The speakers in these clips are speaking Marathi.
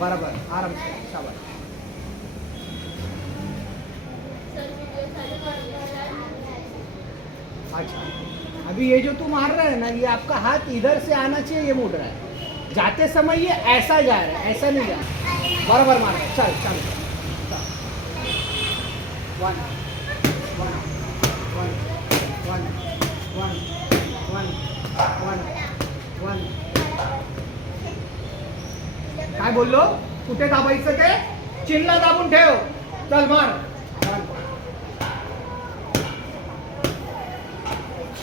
बराबर, आराम से, शाबाश। अच्छा, अभी ये जो तू मार रहा है ना, ये आपका हाथ इधर से आना चाहिए, ये मुड़ रहा है। जाते समय ये ऐसा जा रहा है, ऐसा नहीं जा रहा है। बराबर मार रहा है, चल चल चल। One one one one one one one one. काय बोललो? कुठे दाबायचं ते? चिनला दाबून ठेव. चल मार.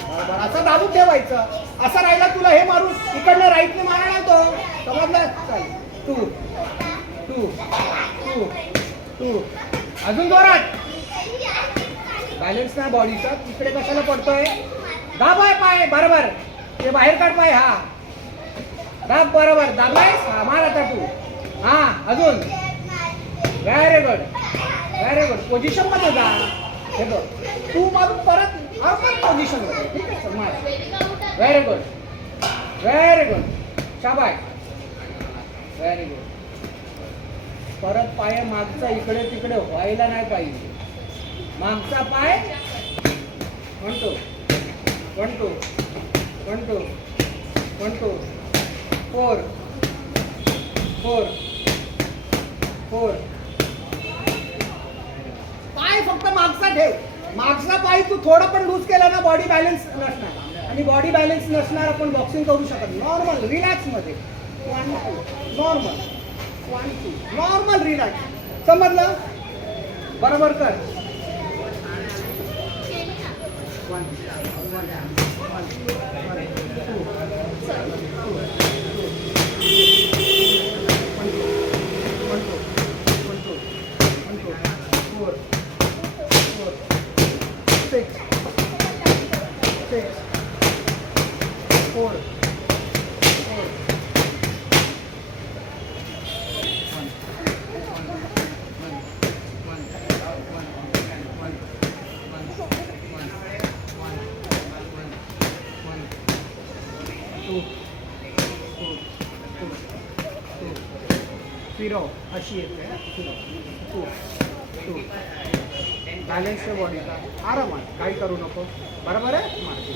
बरोबर, असं दाबून ठेवायचं. असं राहिला तुला हे मारून इकडनं राईटने मारणार तो. समजलं? चल. Two two two two. अजून जोरात. बॅलन्स नाही बॉडीचा. इकडे कशाला पडतोय? दाब आहे पाय. बरोबर. ते बाहेर काढ पाय. हा दाब. बरोबर दाबलायस. हा मार आता तू. हा अजून. Very good, very good. Position मध्ये जा. हे बघ तू मारून परत पोझिशन मध्ये. ठीक आहे, चल मार. Very good, very good. शाबाश, व्हेरी गुड. परत पाय मागचा इकडे तिकडे व्हायला नाही पाहिजे. मागचा पाय. 1 2 1 2 1 2 1 2 4 4 4. पाय फक्त मागचा ठेव. मागचा पाय तू थोडं पण लूज केला ना, बॉडी बॅलन्स नसणार. आणि बॉडी बॅलन्स नसणार आपण बॉक्सिंग करू शकत. नॉर्मल रिलॅक्स मध्ये. 1 2 नॉर्मल. 1 2 normal relax. समजलं? बरोबर कर. 1 फिरो अशी येते. तू तू बॅलन्स बॉडीचा. आरामात, काही करू नको. बरोबर आहे. मारते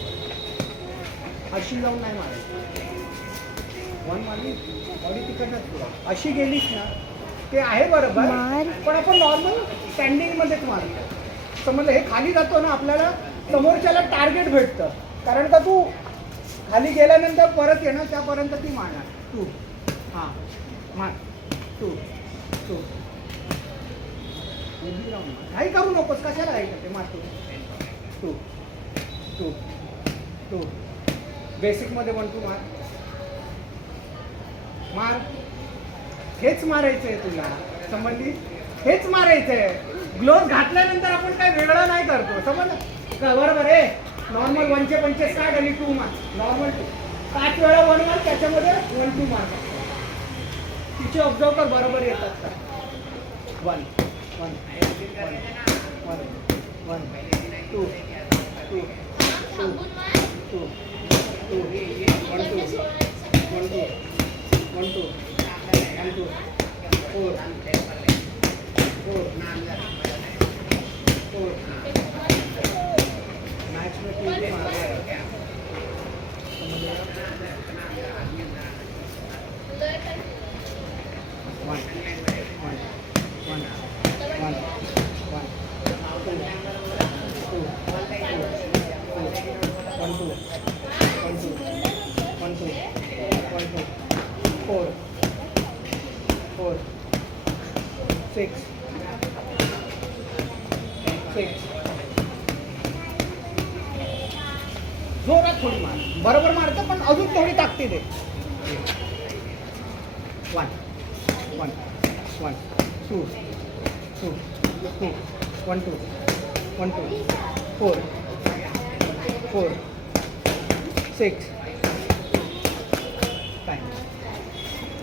अशी जाऊन नाही मारायची. 1 मारली बॉडी तिकडनंच तुला. अशी गेलीस ना ते आहे बरोबर, पण आपण नॉर्मल स्टँडिंग मध्येच मारतो. समजलं? हे खाली जातो ना, आपल्याला समोरच्याला टार्गेट भेटतं. कारण का तू खाली गेल्यानंतर परत येणार, त्यापर्यंत ती मारणार. तू हां मार. टू टू काही करू नकोस. कशाला आहे ते मार. टू टू टू बेसिक मध्ये 1 2 मार. मार. हेच मारायचंय तुला. समजली? हेच मारायचंय. ग्लोव्ह घातल्यानंतर आपण काय वेगळं नाही करतो. समजलं? बरोबर आहे. नॉर्मल 1 चे 25 काढ आणि 2 मार. नॉर्मल 2 5 वेळा 1 मार. त्याच्यामध्ये 1 2 मार. तिचे ऑब्झर्व कर. बरोबर येतात का? 1 1 1 1 1 2 2 2 2 2 1 2 1 2 1 2 1 2 4 4 4. मैच में कोई मार रहा है. जोरात थोडी मार. बरोबर मारतं, पण अजून थोडी ताकदी दे. 1 1 1 2 2 2 1 2 1 2 4 4 6